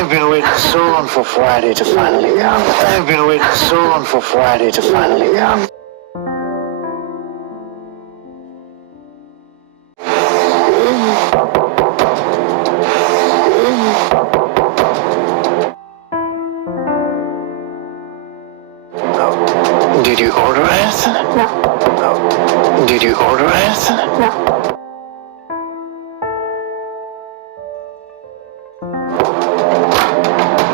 I've been waiting so long for Friday to finally come. I've been waiting so long for Friday to finally come. Did you order anything? No. Did you order anything? No.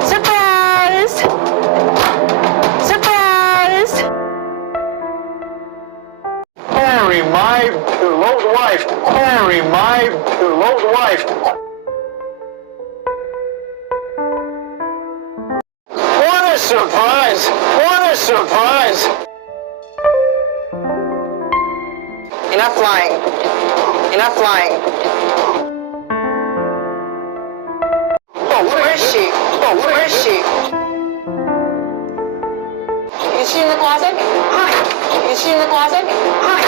Surprise! Surprise! Harry, my beloved wife. Harry, my beloved wife. What a surprise! What a surprise! Enough lying. Enough lying. Oh, Where is she? Where is she? Is she in the closet? Hi. Is she in the closet? Hi.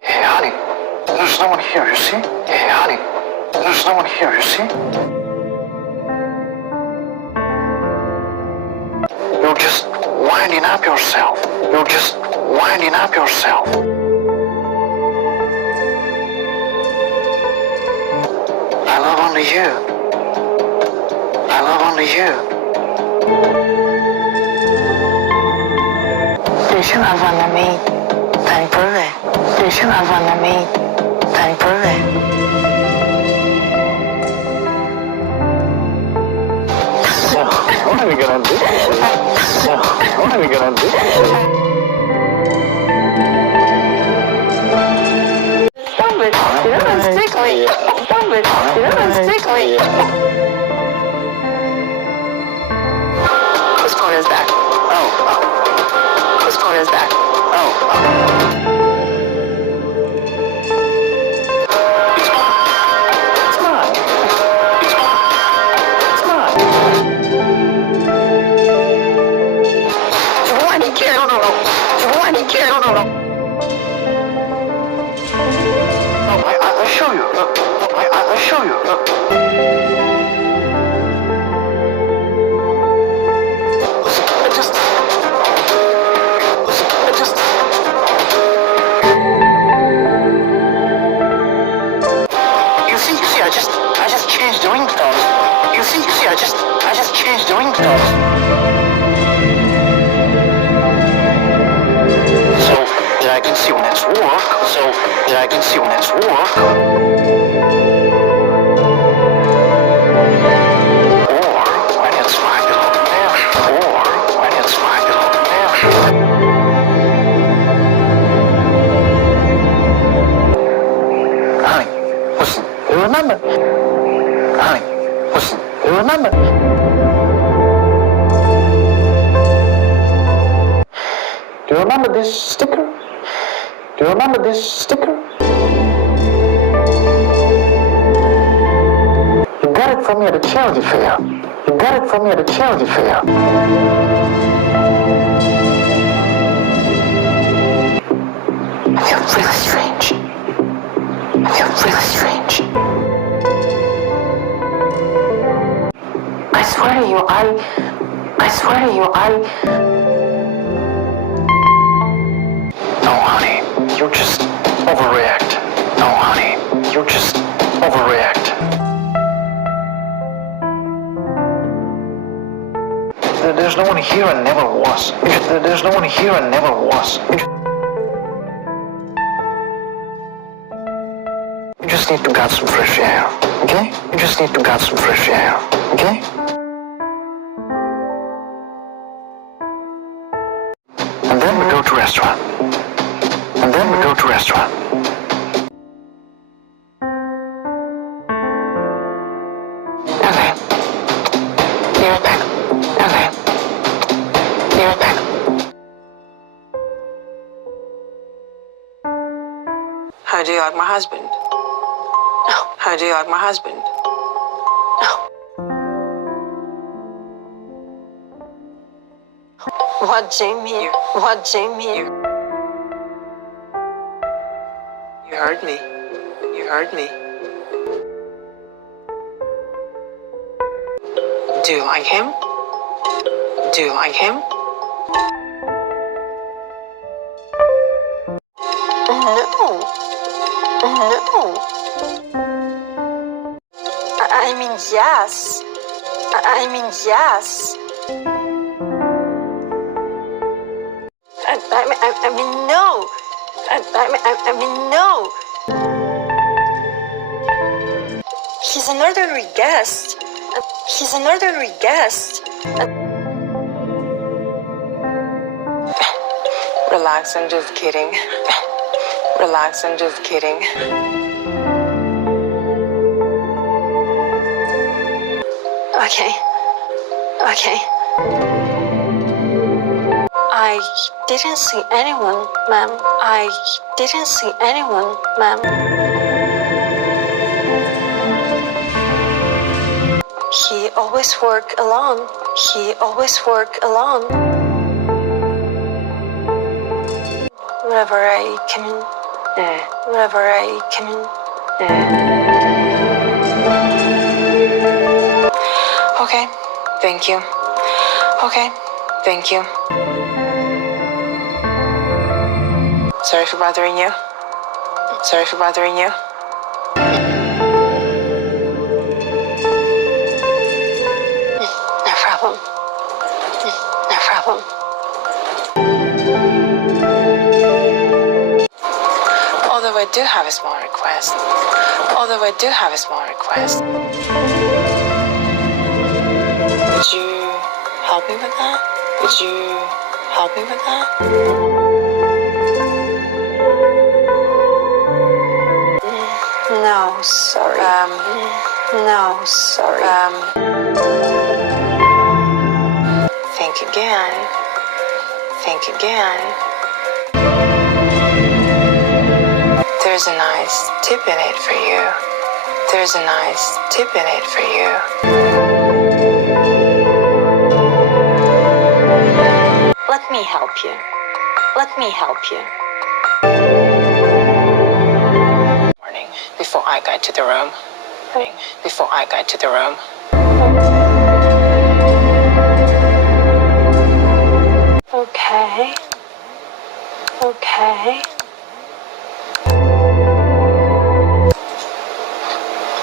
Hey, honey, there's no one here, you see? Hey, honey, there's no one here, you see? You're just winding up yourself. You're just winding up yourself. I love only you. I love only you. Du som har vandrat mig, tänk på det. Du som har vandrat mig, tänk på det. So, what are we gonna do? So, what are we gonna do? Stop it. You're gonna stick me. Stop it. You're gonna stick me. This phone is back. Oh, This phone is back. oh. It's mine. It's mine. It's mine. It's mine. Why do you care? No. Why do you care? No. No, I'll show you. I'll show you. You see, I just changed the ringtones. You see, I just changed the ringtones. So that I can see when it's work. So that I can see when it's work. Or when it's my beloved man. Or when it's my beloved man. Honey, listen, you remember? Honey, listen, you remember? Do you remember this sticker? Do you remember this sticker? You got it from me at the charity fair. You got it from me at the charity fair. I feel really strange. I feel really strange. I swear to you, No, honey, you just overreact. No, honey, you just overreact. There's no one here and never was. There's no one here and never was. You just need to get some fresh air, okay? You just need to get some fresh air, okay? And then we go to restaurant. And then we go to restaurant. Okay. Be right back. Okay. Be right back. How do you like my husband? No. How do you like my husband? No. What, Jamie? What, Jamie? You heard me. You heard me. Do you like him? Do you like him? No. No. I mean, yes. I mean, yes. I mean, no. I mean, no. He's an ordinary guest. He's an ordinary guest. Relax, I'm just kidding. Relax, I'm just kidding. Okay. Okay. I didn't see anyone, ma'am. I didn't see anyone, ma'am. He always worked alone. He always worked alone. Whenever I come in, whenever I come in. Okay, thank you. Okay, thank you. Sorry for bothering you. Sorry for bothering you. No problem. No problem. Although I do have a small request. Although I do have a small request. Would you help me with that? Would you help me with that? No, sorry. No, sorry. Think again. Think again. There's a nice tip in it for you. There's a nice tip in it for you. Let me help you. Let me help you. Morning, before I got to the room. Before I got to the room. Okay. Okay.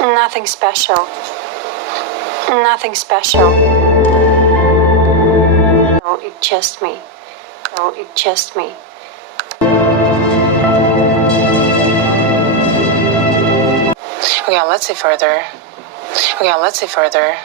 Nothing special. Nothing special. No, it's just me. No, it's just me. Okay, let's see further. Okay, let's see further.